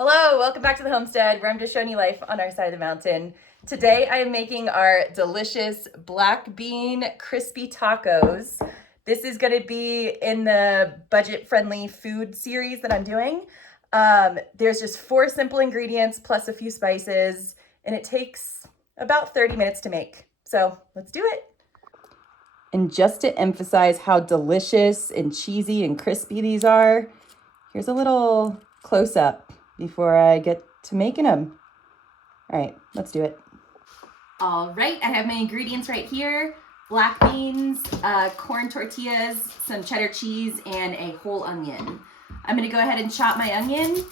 Hello, welcome back to the homestead where I'm just showing you life on our side of the mountain. Today I am making our delicious black bean crispy tacos. This is going to be in the budget-friendly food series that I'm doing. There's just 4 simple ingredients plus a few spices, and it takes about 30 minutes to make. So let's do it. And just to emphasize how delicious and cheesy and crispy these are, here's a little close-up before I get to making them. All right, let's do it. All right, I have my ingredients right here. Black beans, corn tortillas, some cheddar cheese, and a whole onion. I'm gonna go ahead and chop my onion,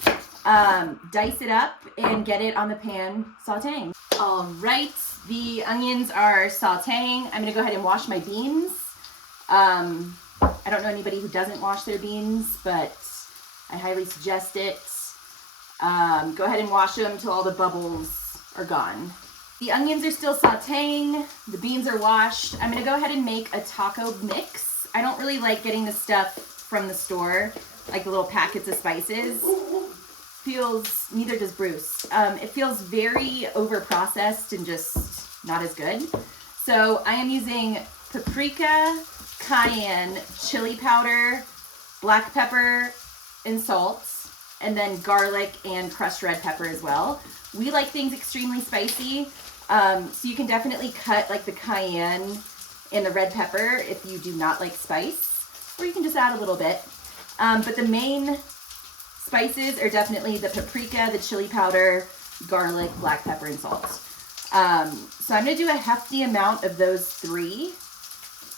dice it up, and get it on the pan sauteing. All right, the onions are sauteing. I'm gonna go ahead and wash my beans. I don't know anybody who doesn't wash their beans, but I highly suggest it. Go ahead and wash them until all the bubbles are gone. The onions are still sauteing. The beans are washed. I'm gonna go ahead and make a taco mix. I don't really like getting the stuff from the store, like the little packets of spices. Neither does Bruce. It feels very over-processed and just not as good. So I am using paprika, cayenne, chili powder, black pepper, and salt, and then garlic and crushed red pepper as well. We like things extremely spicy, so you can definitely cut like the cayenne and the red pepper if you do not like spice, or you can just add a little bit. But the main spices are definitely the paprika, the chili powder, garlic, black pepper, and salt. So I'm gonna do a hefty amount of those 3.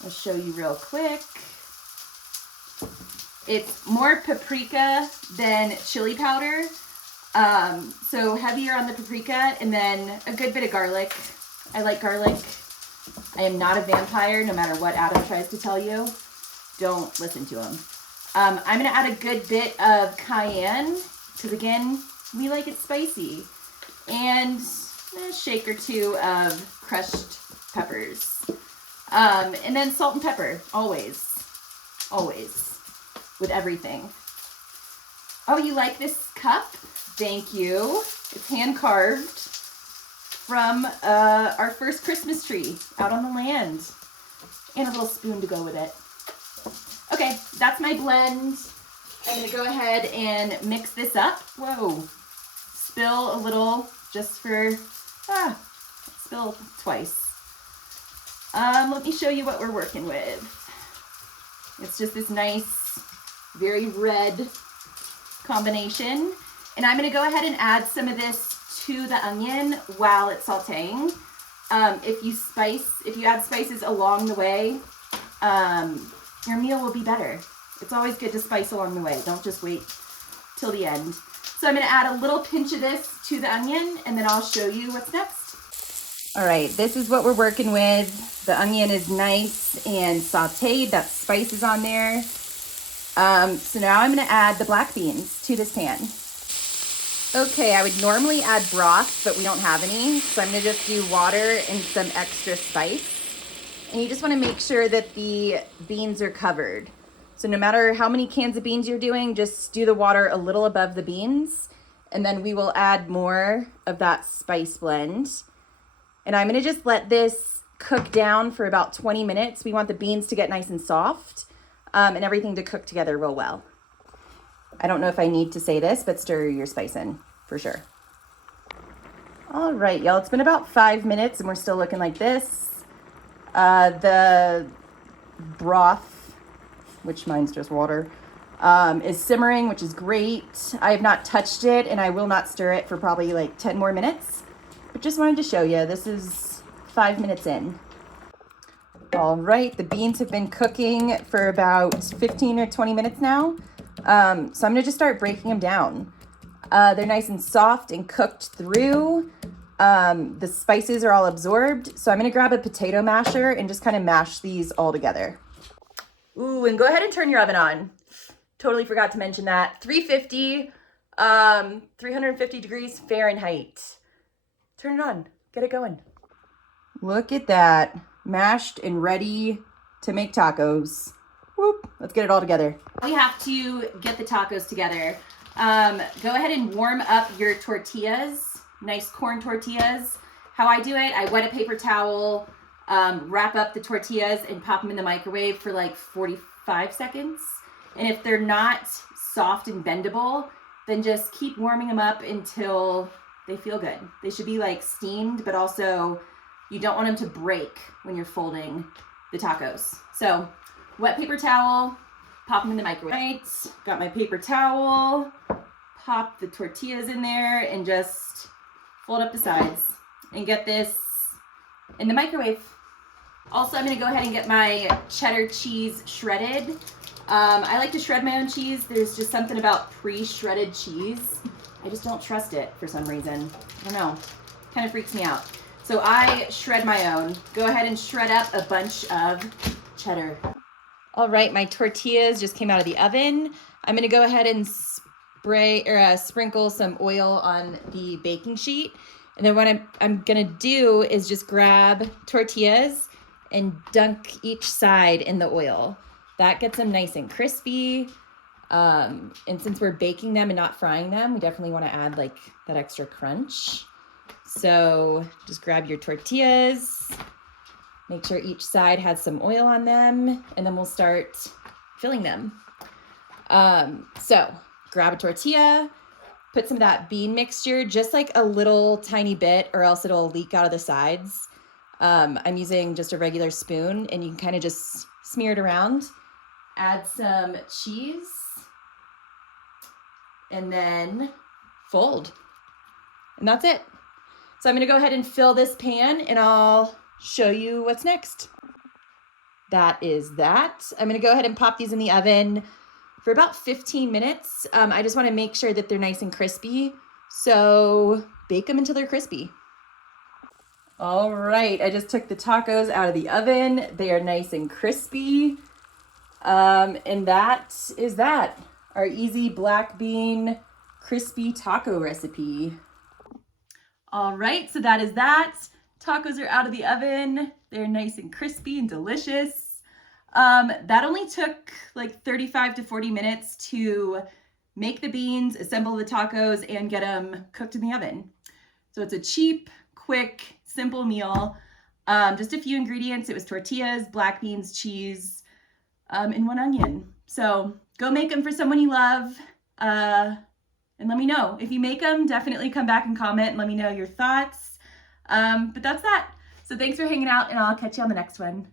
I'll show you real quick. It's more paprika than chili powder, so heavier on the paprika, and then a good bit of garlic. I like garlic. I am not a vampire, no matter what Adam tries to tell you. Don't listen to him. I'm going to add a good bit of cayenne, because again, we like it spicy, and a shake or 2 of crushed peppers. And then salt and pepper, always. With everything. Oh, you like this cup? Thank you. It's hand carved from our first Christmas tree out on the land. And a little spoon to go with it. Okay, that's my blend. I'm gonna go ahead and mix this up. Whoa. Spill a little just for, spill twice. Let me show you what we're working with. It's just this nice, very red combination. And I'm gonna go ahead and add some of this to the onion while it's sauteing. If you add spices along the way, your meal will be better. It's always good to spice along the way. Don't just wait till the end. So I'm gonna add a little pinch of this to the onion, and then I'll show you what's next. All right, this is what we're working with. The onion is nice and sauteed. That spice is on there. So now I'm gonna add the black beans to this pan. Okay, I would normally add broth, but we don't have any. So I'm gonna just do water and some extra spice. And you just wanna make sure that the beans are covered. So no matter how many cans of beans you're doing, just do the water a little above the beans. And then we will add more of that spice blend. And I'm gonna just let this cook down for about 20 minutes. We want the beans to get nice and soft. And everything to cook together real well. I don't know if I need to say this, but stir your spice in for sure. All right, y'all, it's been about 5 minutes and we're still looking like this. The broth, which mine's just water, is simmering, which is great. I have not touched it and I will not stir it for probably like 10 more minutes, but just wanted to show you, this is 5 minutes in. All right, the beans have been cooking for about 15 or 20 minutes now. So I'm gonna just start breaking them down. They're nice and soft and cooked through. The spices are all absorbed. So I'm gonna grab a potato masher and just kind of mash these all together. Ooh, and go ahead and turn your oven on. Totally forgot to mention that. 350, 350 degrees Fahrenheit. Turn it on, get it going. Look at that. Mashed and ready to make tacos. Whoop, let's get it all together. We have to get the tacos together. Go ahead and warm up your tortillas, nice corn tortillas. How I do it, I wet a paper towel, wrap up the tortillas and pop them in the microwave for like 45 seconds. And if they're not soft and bendable, then just keep warming them up until they feel good. They should be like steamed, but also you don't want them to break when you're folding the tacos. So wet paper towel, pop them in the microwave. Right, got my paper towel, pop the tortillas in there and just fold up the sides and get this in the microwave. Also, I'm gonna go ahead and get my cheddar cheese shredded. I like to shred my own cheese. There's just something about pre-shredded cheese. I just don't trust it for some reason. I don't know, kind of freaks me out. So I shred my own. Go ahead and shred up a bunch of cheddar. All right, my tortillas just came out of the oven. I'm gonna go ahead and sprinkle some oil on the baking sheet. And then what I'm gonna do is just grab tortillas and dunk each side in the oil. That gets them nice and crispy. And since we're baking them and not frying them, we definitely wanna add like that extra crunch. So just grab your tortillas, make sure each side has some oil on them, and then we'll start filling them. So grab a tortilla, put some of that bean mixture, just like a little tiny bit or else it'll leak out of the sides. I'm using just a regular spoon and you can kind of just smear it around. Add some cheese and then fold. And that's it. So I'm gonna go ahead and fill this pan and I'll show you what's next. That is that. I'm gonna go ahead and pop these in the oven for about 15 minutes. I just wanna make sure that they're nice and crispy. So bake them until they're crispy. All right, I just took the tacos out of the oven. They are nice and crispy. And that is that. Our easy black bean crispy taco recipe. All right, so that is that. Tacos are out of the oven. They're nice and crispy and delicious. That only took like 35 to 40 minutes to make the beans, assemble the tacos, and get them cooked in the oven. So it's a cheap, quick, simple meal. Just a few ingredients. It was tortillas, black beans, cheese, and 1 onion. So go make them for someone you love. And let me know. If you make them, definitely come back and comment and let me know your thoughts. But that's that. So thanks for hanging out and I'll catch you on the next one.